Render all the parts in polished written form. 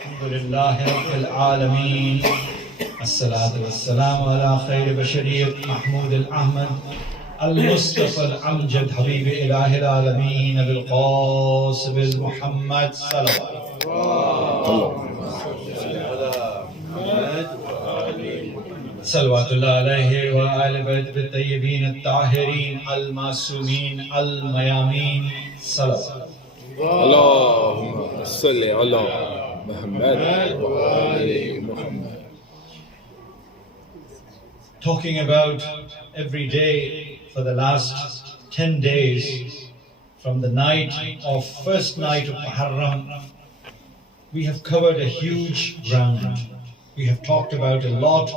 الحمد لله رب العالمين الصلاة والسلام على خير بشرية محمود الأحمد المصطفى الأمجد حبيب إله العالمين بالقاسم المحمد صلوات صلوات الله عليه وآل بيت الطيبين الطاهرين المعصومين الميامين صلوات اللهم صل على محمد وآل محمد. Talking about every day for the last 10 days from the night of first night of Moharram, we have covered a huge ground. We have talked about a lot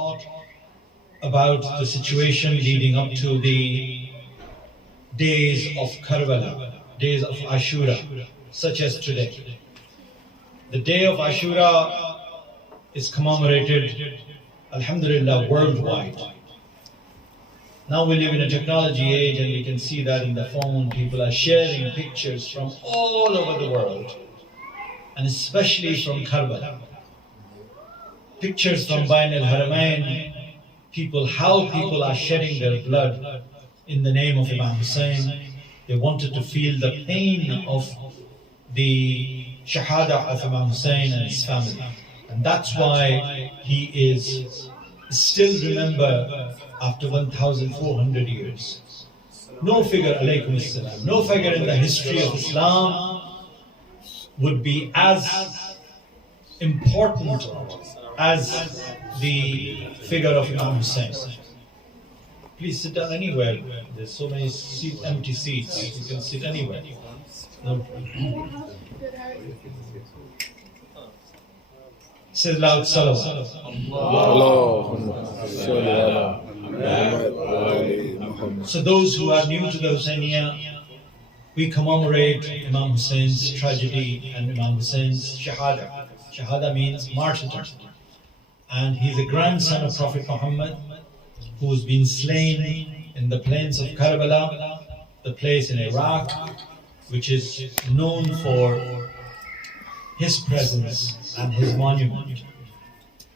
about the situation leading up to the days of Karbala, days of Ashura, such as today. The day of Ashura is commemorated, alhamdulillah, worldwide. Now we live in a technology age and we can see that in the phone people are sharing pictures from all over the world, and especially from Karbala. Pictures from Bain al-Haramain, how people are shedding their blood in the name of Imam Hussein. They wanted to feel the pain of the shahada of Imam Hussein and his family. And that's why he is still remembered after 1,400 years. No figure, alaykum assalam, no figure in the history of Islam would be as important as the figure of Imam Hussein. Please sit down anywhere. There's so many empty seats. You can sit anywhere. No. Say loud salawat. So those who are new to the Husainiya, we commemorate Imam Hussein's tragedy and Imam Hussein's shahada. Shahada means martyrdom. And he's a grandson of Prophet Muhammad, who's been slain in the plains of Karbala, the place in Iraq, which is known for his presence and his monument.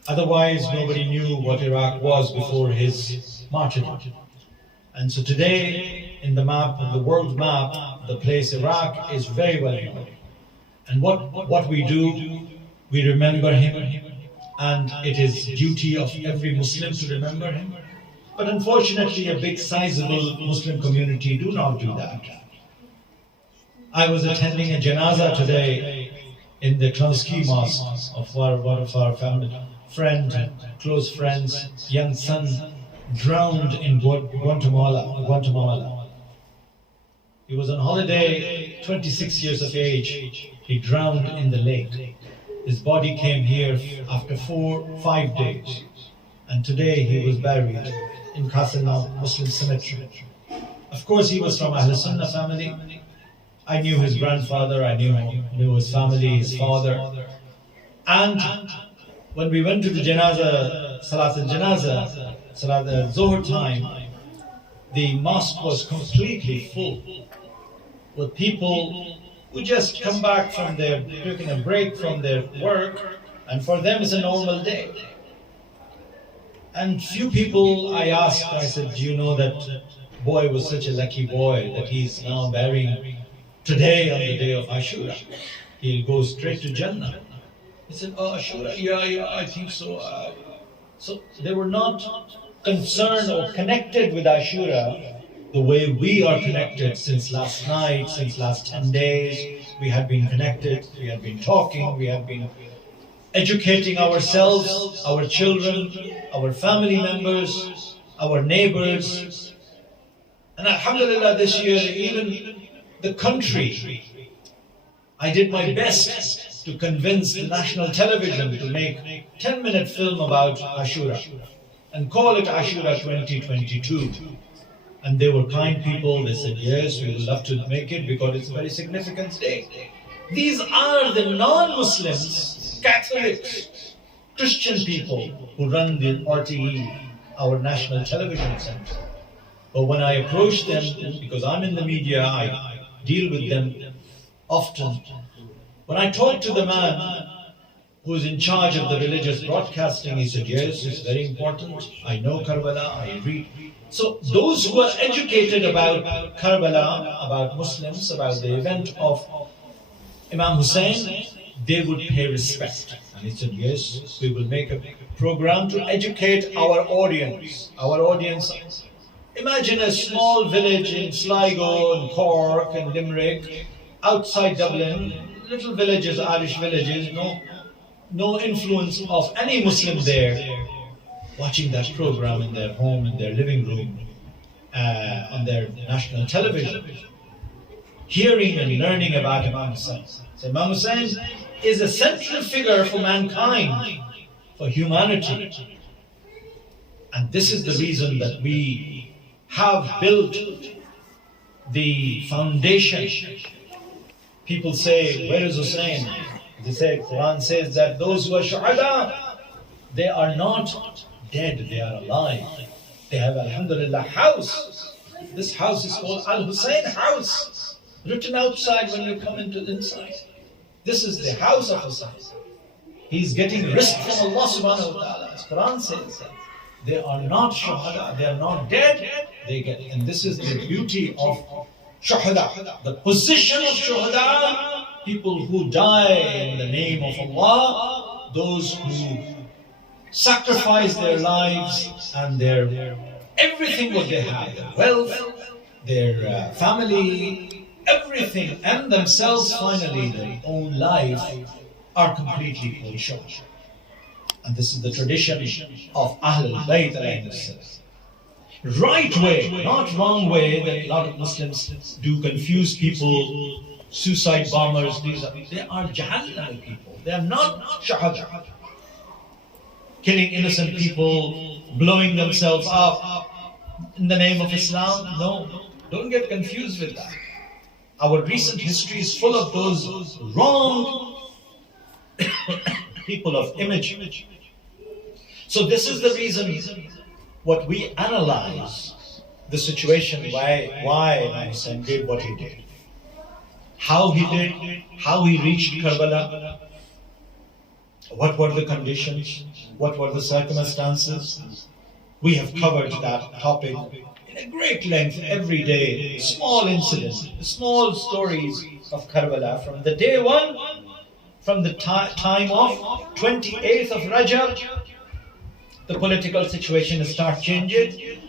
Otherwise, nobody knew what Iraq was before his martyrdom. And so today, in the map, the world map, the place Iraq is very well known. And what we do, we remember him, and it is duty of every Muslim to remember him. But unfortunately, a big sizable Muslim community do not do that. I was attending a janaza today in the Klausky Mosque of one of our family close friends, young son, drowned in Guatemala. He was on holiday, 26 years of age. He drowned in the lake. His body came here after 5 days. And today he was buried in Kasana Muslim cemetery. Of course, he was from Ahl Sunnah family. I knew his grandfather, I knew his family, his father. And when we went to the janaza, Salat al-Janaza, Salat al-Zuhr time, the mosque was completely full with people who just come back from taking a break from their work, and for them it's a normal day. And few people I asked, I said, do you know that boy was such a lucky boy that he's now burying today on the day of Ashura? He'll go straight to Jannah. He said, oh, Ashura, yeah, I think so. So they were not concerned or connected with Ashura the way we are connected since last night, since last 10 days. We have been connected, we have been talking, we have been educating ourselves, our children, our family members, our neighbors. And alhamdulillah, this year, even the country, I did my best to convince the national television to make a 10-minute film about Ashura and call it Ashura 2022. And they were kind people. They said, yes, we would love to make it because it's a very significant day. These are the non-Muslims, Catholics, Christian people who run the RTE, our national television center. But when I approach them, because I'm in the media, I deal with them often. When I talk to the man who is in charge of the religious broadcasting, he said, yes, it's very important. I know Karbala, I read. So those who are educated about Karbala, about Muslims, about the event of Imam Hussein, they would pay respect. And he said, yes, we will make a program to educate our audience. Our audience, imagine a small village in Sligo and Cork and Limerick, outside Dublin, little villages, Irish villages, no influence of any Muslim there, watching that program in their home, in their living room, on their national television, hearing and learning about Imam Hussein. So Imam Hussein is a central figure for mankind, for humanity. And this is the reason that we have built the foundation. People say, where is Hussein? They say, Quran says that those who are shuhada, they are not dead, they are alive. They have, alhamdulillah, house. This house is called Al-Hussein house, written outside when you come into the inside. This is the house of Hussein. He's getting rizq from Allah subhanahu wa ta'ala. As Quran says that they are not shuhada, they are not dead, they get. And this is the beauty of shuhada, the position of shuhada, people who die in the name of Allah, those who sacrifice their lives and their everything what they have, their wealth, their family, everything, and themselves finally, their own life, are completely called shuhada. And this is the tradition of Ahlul Bayt alayhi salam. Right way, not wrong way that a lot of Muslims do confuse people, suicide bombers, they are Jahannam people. They are not Shahada. Killing innocent people, blowing themselves up in the name of Islam. No, don't get confused with that. Our recent history is full of those wrong people of image. So this is the reason what we analyze the situation, why Imam Hussein did what he did, how he did, how he reached Karbala, what were the conditions, what were the circumstances. We have covered that topic in a great length every day, small incidents, small stories of Karbala from the day one, from the time of 28th of Rajab, the political situation starts changing,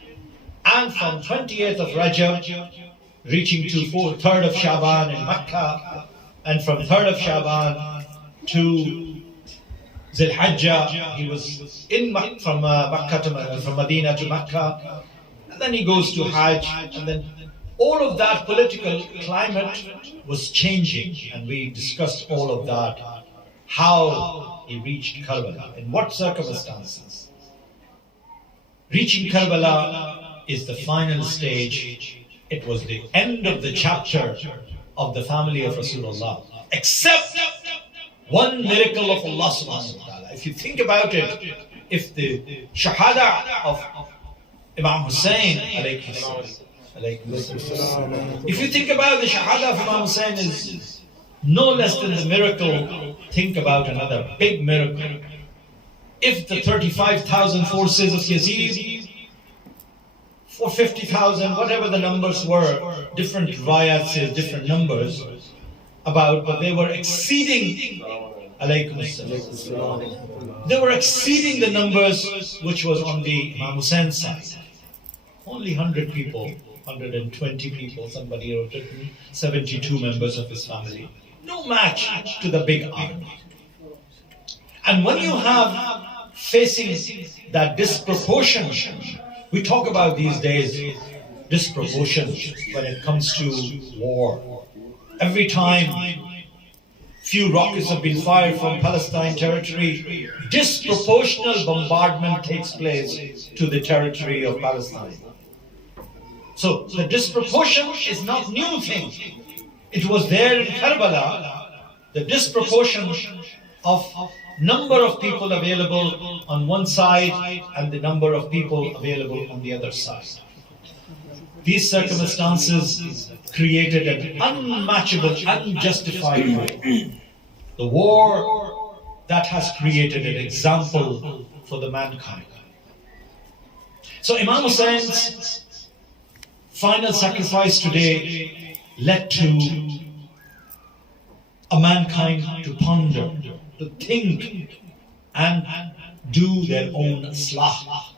and from 28th of Rajab, reaching to 3rd of Shaban in Makkah, and from 3rd of Shaban to Zil Hajjah, he was in from Makkah from Medina to Makkah, and then he goes to Hajj, and then all of that political climate was changing, and we discussed all of that, how he reached Karbala, in what circumstances. Reaching Karbala is the final stage. It was the end of the chapter of the family of Rasulullah, except one miracle of Allah subhanahu wa ta'ala. If you think about it, if the shahada of Imam Hussein if you think about the shahada of Imam Hussein is no less than the miracle, think about another big miracle. If the 35,000 forces of Yazid, or 50,000, whatever the numbers were, different riwayat says different numbers about, but they were exceeding, they were exceeding the numbers which was on the Imam Hussein side. Only 100 people, 120 people, somebody wrote it, 72 members of his family. No match to the big army. And when you have facing that disproportion, we talk about these days disproportion when it comes to war. Every time few rockets have been fired from Palestine territory, disproportional bombardment takes place to the territory of Palestine. So the disproportion is not new thing. It was there in Karbala, the disproportion of number of people available on one side and the number of people available on the other side. These circumstances created an unmatchable, unjustified war. The war that has created an example for the mankind. So Imam Hussein's final sacrifice today led to a mankind to ponder, to think, and do their own islah,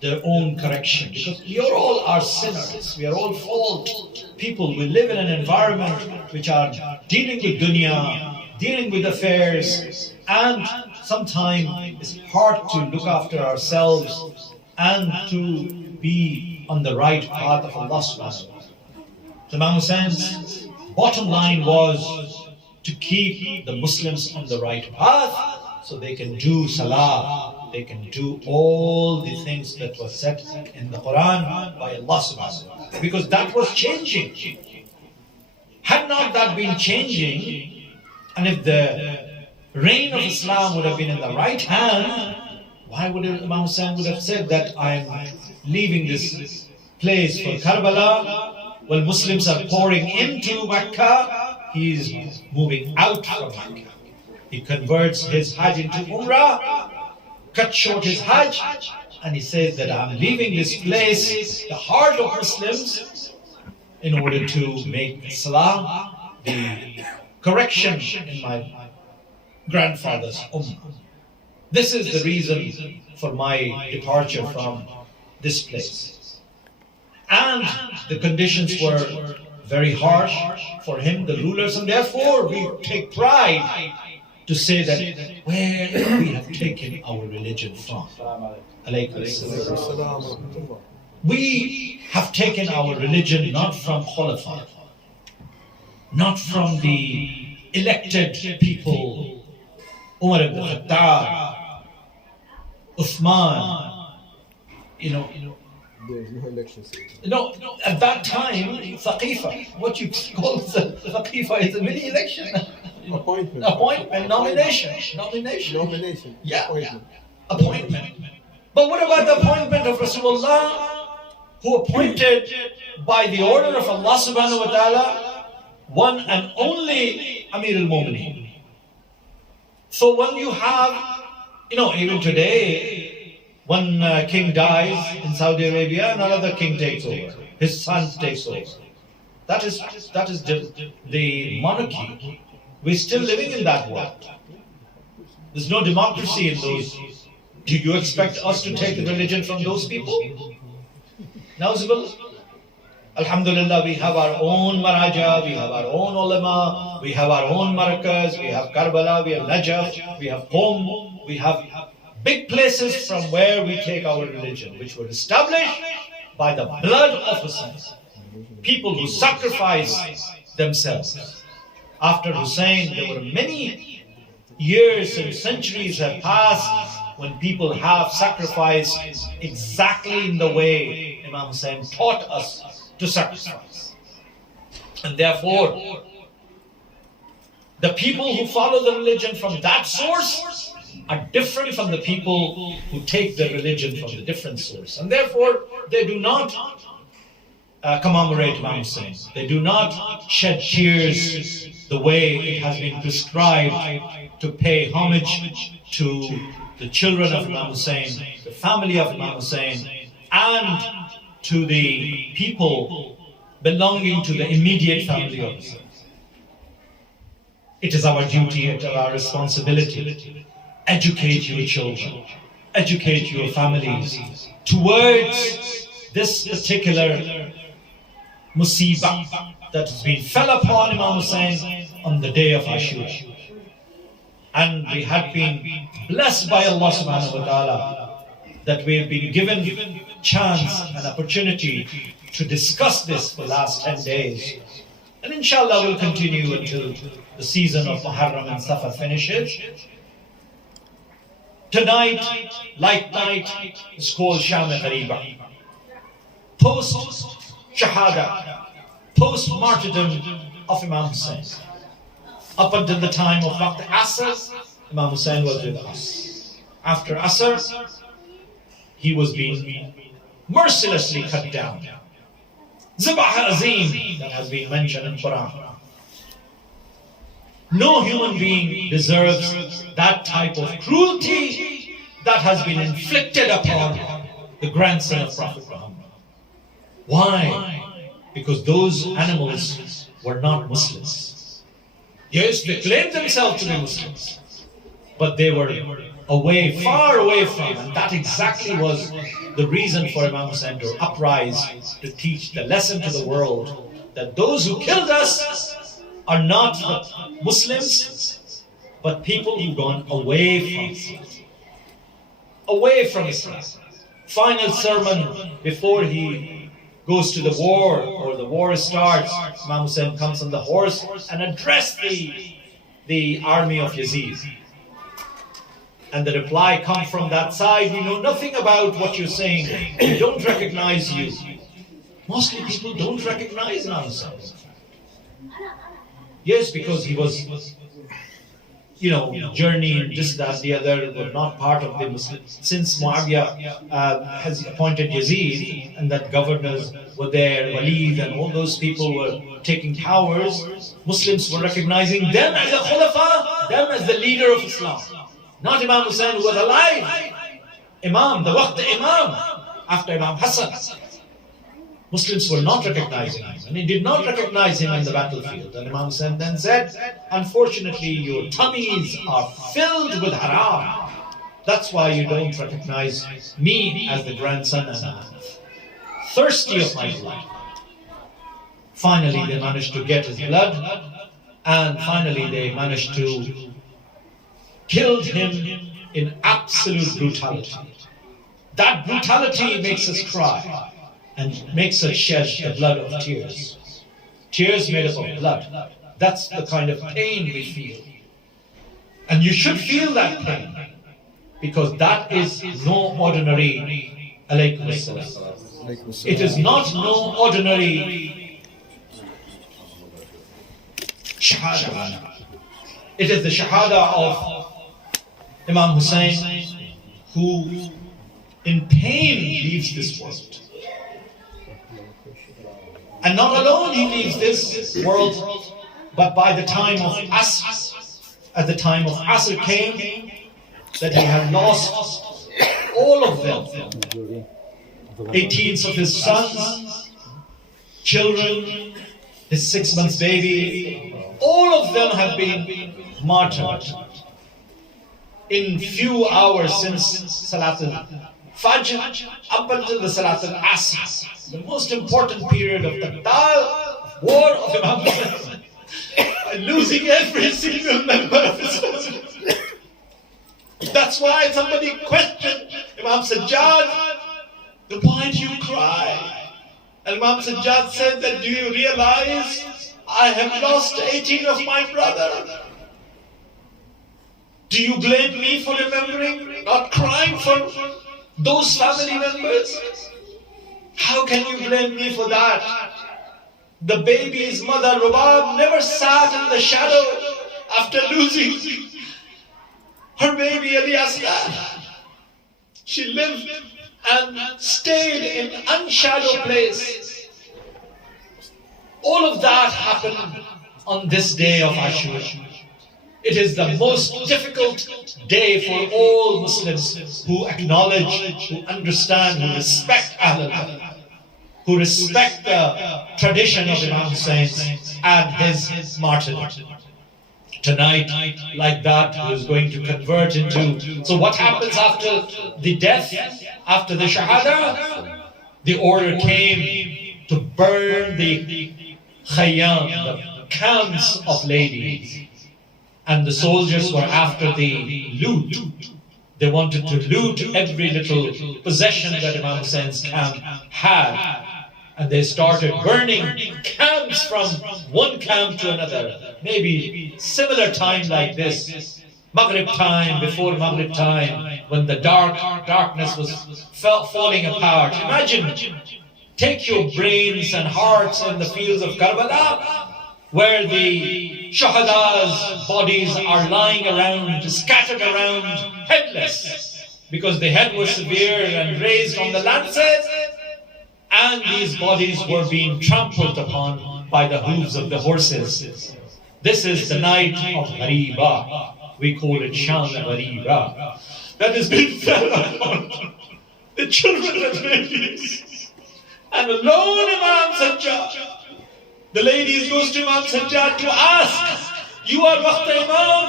their own correction. Because we are all are sinners, we are all fault people. We live in an environment which are dealing with dunya, dealing with affairs, and sometimes it's hard to look after ourselves and to be on the right path of Allah subhanahu wa ta'ala. So Imam Hussein's bottom line was to keep the Muslims on the right path so they can do salah, they can do all the things that were said in the Quran by Allah subhanahu wa ta'ala. Because that was changing. Had not that been changing, and if the reign of Islam would have been in the right hand, why would Imam Hussain would have said that I'm leaving this place for Karbala? Well, Muslims are pouring into Mecca. He is moving out from Mecca. He converts his Hajj into Umrah, cut short his Hajj, and he says that I'm leaving this place, the heart of Muslims, in order to make Islam the correction in my grandfather's Ummah. This is the reason for my departure from this place. And the conditions were very harsh for him, the rulers, and therefore we take pride to say that where we have taken our religion from. We have taken our religion not from Khulafa, not from the elected people, Umar ibn Khattab, Uthman, There's no election. No, at that time, Thaqifa, what you call Thaqifa is a mini election. Appointment, nomination. Yeah, appointment. But what about the appointment of Rasulullah, who appointed by the order of Allah subhanahu wa ta'ala, one and only Amir al-Mu'mineen. So when you have, even today, one king dies in Saudi Arabia, another king takes over. His son takes over. That is the monarchy. We're still living in that world. There's no democracy in those. Do you expect us to take religion from those people? Nauzubillah. Alhamdulillah, we have our own Maraja, we have our own ulama, we have our own Markaz, we have Karbala, we have Najaf, we have Qom, we have big places from where we take our religion, which were established by the blood of Hussein. People who sacrifice themselves. After Hussein, there were many years and centuries have passed when people have sacrificed exactly in the way Imam Hussein taught us to sacrifice. And therefore, the people who follow the religion from that source are different from the people who take the religion from the different source. And therefore, they do not commemorate Imam Hussein. They do not shed tears the way it has been prescribed to pay homage to the children of Imam Hussein, the family of Imam Hussein, and to the people belonging to the immediate family of Hussein. It is our duty, it is our responsibility. Educate your children, educate your families towards this particular musibah that has been fell upon Imam Hussein on the day of Ashura. And we had been blessed by Allah subhanahu wa ta'ala that we have been given chance and opportunity to discuss this for the last 10 days. And inshallah we'll continue until the season of Moharram and Safar finishes. Tonight, like night, is called Sham-e-Ghariba. Post-Shahada, post-martyrdom of Imam Hussein. Up until the time of Waqt Asr, Imam Hussein was with us. After Asr, he was being mercilessly cut down. Zabah Azim, that has been mentioned in Quran. No human being deserves that type of cruelty that has been inflicted upon the grandson of Prophet Muhammad. Why? Because those animals were not Muslims. Yes, they claimed themselves to be Muslims, but they were away, far away from, and that exactly was the reason for Imam Hussain to uprise, to teach the lesson to the world that those who killed us are not the Muslims, but people who've gone away from Islam. Away from Islam. Final sermon before he goes to the war, or the war starts, Imam Hussain comes on the horse and addressed the army of Yazid. And the reply comes from that side, we know nothing about what you're saying, we don't recognize you. Mostly people don't recognize Imam Hussain. Yes, because he was, journeying, this, that, the other, were not part of the Muslims. Since Muawiyah has appointed Yazid, and that governors were there, Walid, and all those people were taking powers, Muslims were recognizing them as a khulafa, them as the leader of Islam. Not Imam Hussain, who was alive. Imam, the Waqt Imam, after Imam Hassan. Muslims were not recognizing him, and he did not recognize him in the battlefield. And Imam Hussain then said, unfortunately, your tummies are filled with haram. That's why you don't recognize me as the grandson, and I'm thirsty of my blood. Finally, they managed to get his blood, and finally they managed to kill him in absolute brutality. That brutality makes us cry and makes us shed the blood of tears. Tears made up of blood. That's the kind of pain we feel. And you should feel that pain, because that is no ordinary alaykum assalam. It is not no ordinary shahada. It is the shahada of Imam Hussain, who in pain leaves this world. And not alone he leaves this world, but by the time of Asr, at the time of Asr came, that he had lost all of them. 18 of his sons, children, his 6 months baby, all of them have been martyred. In few hours since Salatul Fajr, up until the Salatul Asr, the most important period of the war of Imam Hussain, losing every single member of his family. That's why somebody questioned Imam Sajjad, why do you cry? And Imam Sajjad said that, do you realize I have lost 18 of my brothers? Do you blame me for remembering, not crying for those family members? How can you blame me for that? The baby's mother, Rubab, never sat in the shadow after losing her baby, Ali Asghar. She lived and stayed in unshadowed place. All of that happened on this day of Ashura. It is the most difficult day for all Muslims who acknowledge, who understand, who respect Ahlul Bayt, who respect the tradition of Imam Hussain and his martyrdom. Tonight, like that, who is going to convert into... So what happens after the death, after the Shahada? The order came to burn the khayyam, the camps of ladies. And the soldiers were after the loot. They wanted to loot every little possession that Imam Hussein's camp had. And they started burning camps from one camp to another. Maybe similar time like this. Maghrib time, before Maghrib time, when the darkness was falling apart. Imagine, take your brains and hearts in the fields of Karbala, where the Shahada's bodies are lying around, scattered around, headless, because the head was severe and raised on the lances, and these bodies were being trampled upon by the hooves of the horses. This is the night of Ghariba. We call it Shan Ghariba. That has been fell upon the children and ladies. And alone Imam Sajjad, the ladies goes to Imam Sajjad to ask, you are Waqt Imam.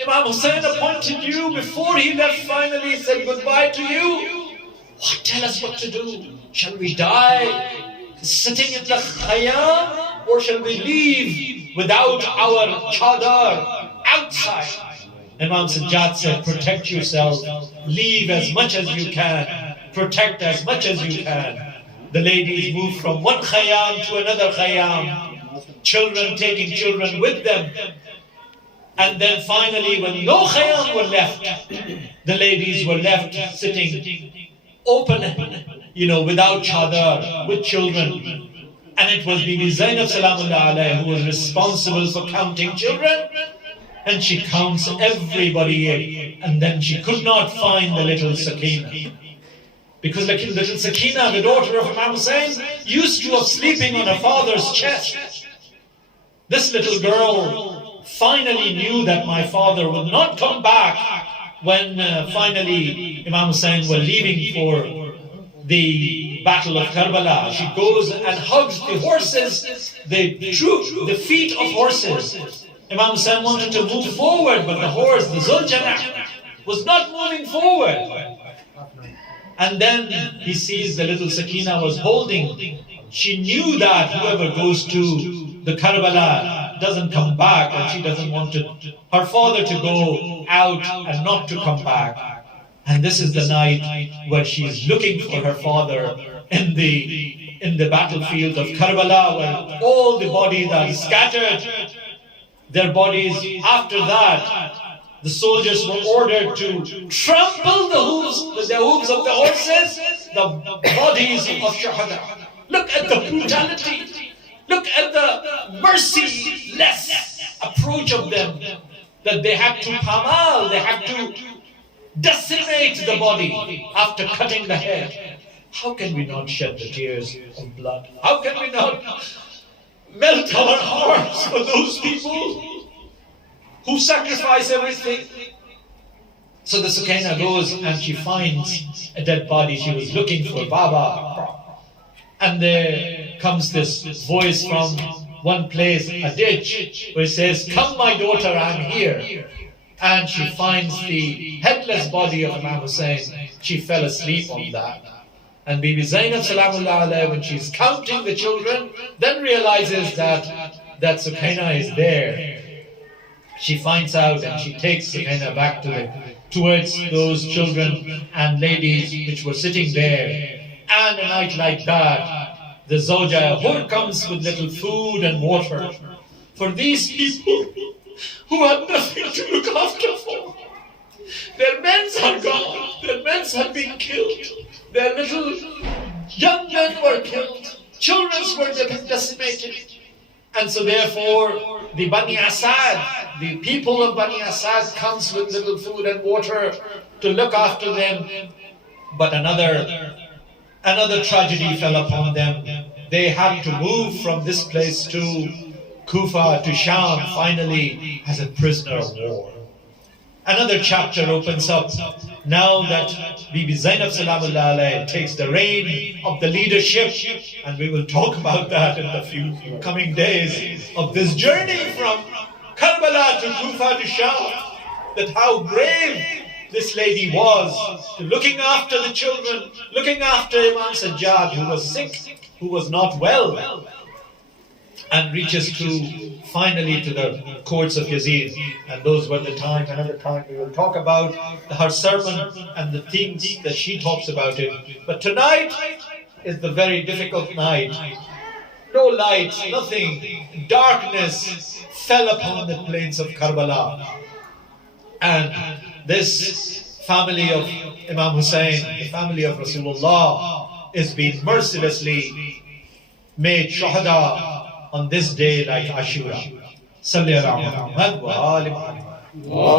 Imam Hussain appointed you before he left, finally said goodbye to you. What? Tell us what to do. Shall we die sitting in the khayyam, or shall we leave without our chadar outside? Imam Sajjad said, protect yourself, leave as much as you can, protect as much as you can. The ladies moved from one khayyam to another khayyam, children taking children with them. And then finally, when no khayyam were left, the ladies were left sitting open, without chadar, with children. And it was Bibi Zainab Salamullah alayha who was responsible for counting children. And she counts everybody in. And then she could not find the little Sakina. Because the little Sakina, the daughter of Imam Hussain, used to be sleeping on her father's chest. This little girl finally knew that my father would not come back when finally Imam Hussain were leaving for the battle of Karbala. She goes and hugs the horses, the feet of horses. Imam Hussain wanted to move forward, but the horse, the Zuljana, was not moving forward. And then he sees the little Sakina was holding. She knew that whoever goes to the Karbala doesn't come back, and she doesn't want her father to go out and not to come back. And this is the night where she is looking for her father in the battlefield of Karbala, where all the bodies are scattered. Their bodies, after that, the soldiers were ordered to trample the hooves of the horses, the bodies of Shahada. Look at the brutality. Look at the merciless approach of them, that they had to pamal, they had to decimate the body after cutting the head. How can we not shed the tears of blood? How can we not melt our hearts for those people who sacrifice everything? So the Sakina goes and she finds a dead body. She was looking for Baba. And there comes this voice from one place, a ditch, where it says, come my daughter, I'm here. And she finds the headless body of Imam Hussain. She fell asleep on that. And Bibi Zainab Salamullah alayha, when she's counting the children, then realizes that Sakina is there. She finds out and she takes Sakina back towards those children and ladies which were sitting there. And a night like that, the Zawja Hur comes with little food and water for these people who had nothing to look after for. Their men are gone, their men have been killed, their little young men were killed, children were decimated. And so therefore, the Bani Asad, the people of Bani Asad comes with little food and water to look after them. But another tragedy fell upon them. They had to move from this place to Kufa, to Sham, finally, as a prisoner of war. Another chapter opens up now that Bibi Zainab Salamullah alayha takes the reign of the leadership, and we will talk about that in the few coming days of this journey from Karbala to Kufa to Sham, that how brave this lady was, to looking after the children, looking after Imam Sajjad, who was sick, who was not well, and reaches finally to the courts of Yazid. And those were the time, another time we will talk about her sermon and the things that she talks about it. But tonight is the very difficult night. No light, nothing. Darkness fell upon the plains of Karbala. And this family of Imam Hussain, the family of Rasulullah, is being mercilessly made shuhada on this day like Ashura. Salli ala Muhammad wa ali Muhammad.